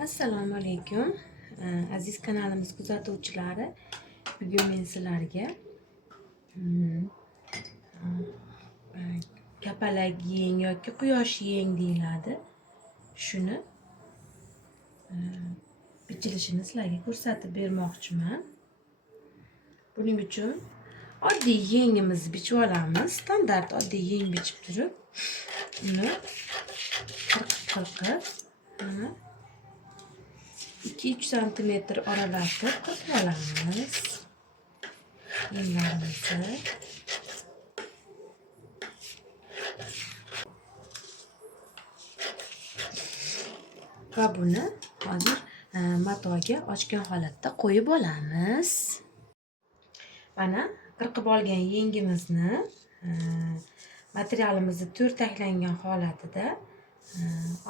Assalomu alaykum aziz kanalimiz kuzatuvchilari. Bugun men sizlarga kapalak yeng yoki quyosh yeng deyiladi. Shuni bichilishini sizlarga ko'rsatib bermoqchiman. Buning uchun oddiy yengimizni bichib olamiz. Standart oddiy yeng bichib turib, uni qirqib mana 2-3 santimetr oralatib qirqib olamiz. Yenglarimizni va buni hozir matoga ochgan holatda qo'yib olamiz. Mana qirqib olgan yengimizni materialimizni to'rtaklangan holatida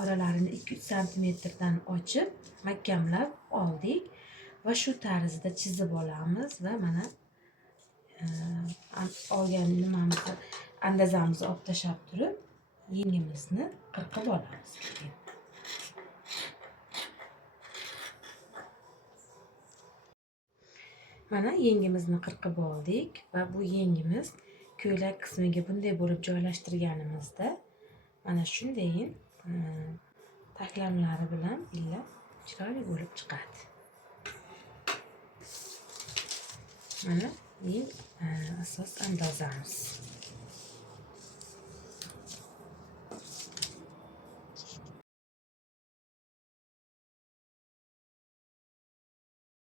oralarini 2-3 santimetrdan ochib mahkamlab oldik va shu tarzda chizib olamiz va mana olgan nimamizni andazamizni olib tashlab turib yengimizni qirqib olamiz. Mana yengimizni qirqib oldik va bu yengimiz ko'ylak qismiga bunday bo'lib joylashtirganimizda mana shunday taklamlari bilan illa chiroyli bo'lib chiqadi. Mana eng asos andozamiz.